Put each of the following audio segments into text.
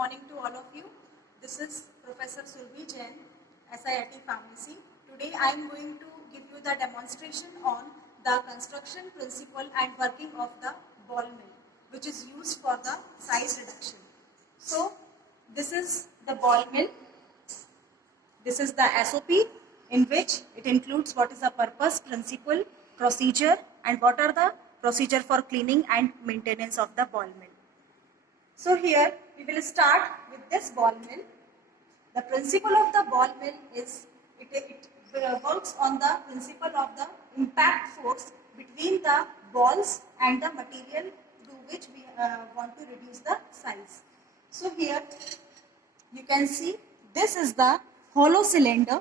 morning to all of you. This is Professor Surbhi Jain, SIIT Pharmacy. Today I am going to give you the demonstration on the construction principle and working of the ball mill, which is used for the size reduction. So this is the ball mill. This is the SOP, in which it includes what is the purpose, principle, procedure, and what are the procedure for cleaning and maintenance of the ball mill. So here we will start with this ball mill. The principle of the ball mill is it works on the principle of the impact force between the balls and the material to which we want to reduce the size. So here you can see this is the hollow cylinder.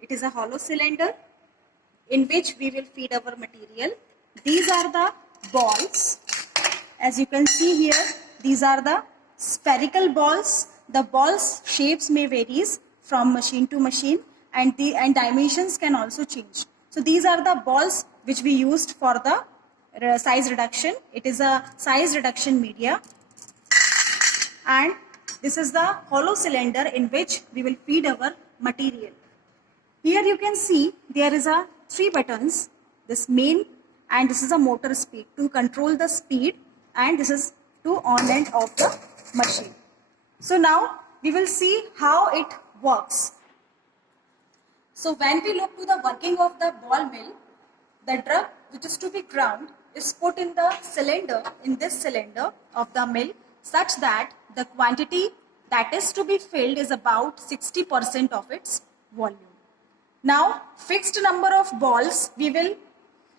It is a hollow cylinder in which we will feed our material. These are the balls. As you can see here, these are the spherical balls. The balls shapes may varies from machine to machine, and dimensions can also change. So these are the balls which we used for the size reduction. It is a size reduction media, and this is the hollow cylinder in which we will feed our material. Here you can see there is a 3 buttons, this main, and this is a motor speed to control the speed, and this is to on and off the machine. So now we will see how it works. So when we look to the working of the ball mill, the drug which is to be ground is put in the cylinder, in this cylinder of the mill, such that the quantity that is to be filled is about 60% of its volume. Now fixed number of balls we will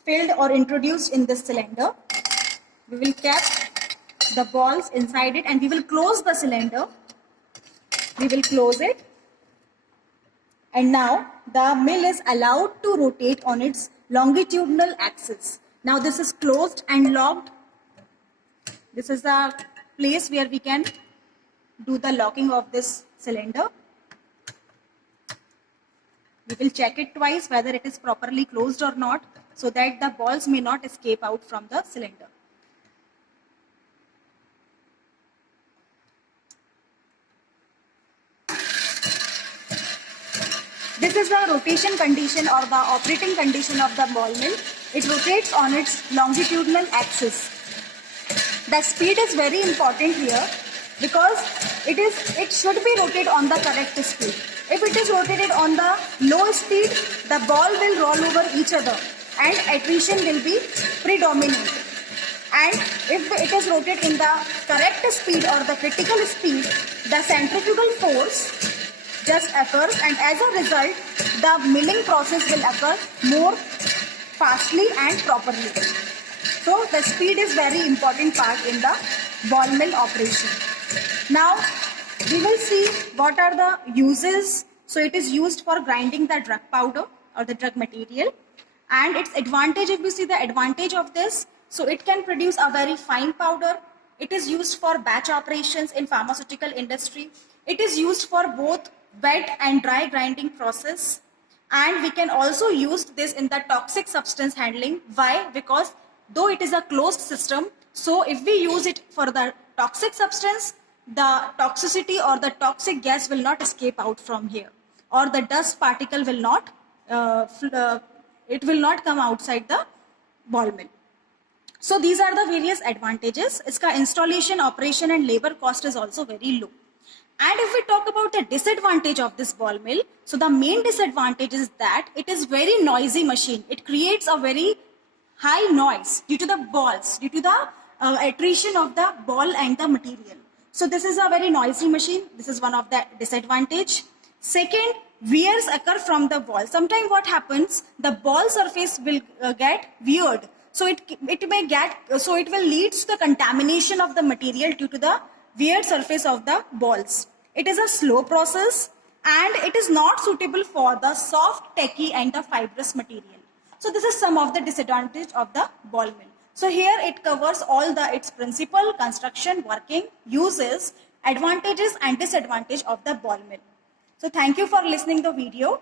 filled or introduced in this cylinder. We will keep the balls inside it and we will close the cylinder. We will close it, and now the mill is allowed to rotate on its longitudinal axis. Now this is closed and locked. This is the place where we can do the locking of this cylinder. We will check it twice whether it is properly closed or not, so that the balls may not escape out from the cylinder. This is the rotation condition or the operating condition of the ball mill. It rotates on its longitudinal axis. The speed is very important here because it should be rotated on the correct speed. If it is rotated on the low speed, the ball will roll over each other and attrition will be predominant. And if it is rotated in the correct speed or the critical speed, the centrifugal force just occurs, and as a result the milling process will occur more fastly and properly. So the speed is very important part in the ball mill operation. Now we will see what are the uses. So it is used for grinding the drug powder or the drug material, and its advantage, if we see the advantage of this, so it can produce a very fine powder. It is used for batch operations in pharmaceutical industry. It is used for both wet and dry grinding process, and we can also use this in the toxic substance handling. Why? Because though it is a closed system, so if we use it for the toxic substance, the toxicity or the toxic gas will not escape out from here, or the dust particle will not it will not come outside the ball mill. So these are the various advantages. Its installation, operation and labor cost is also very low. And if we talk about the disadvantage of this ball mill, so the main disadvantage is that it is very noisy machine. It creates a very high noise due to the balls, due to the attrition of the ball and the material. So this is a very noisy machine. This is one of the disadvantage. Second, wears occur from the ball. Sometimes what happens, the ball surface will get weird. So it will lead to the contamination of the material due to the weird surface of the balls. It is a slow process and it is not suitable for the soft, tacky and the fibrous material. So this is some of the disadvantage of the ball mill. So here it covers all its principle, construction, working, uses, advantages and disadvantage of the ball mill. So thank you for listening the video.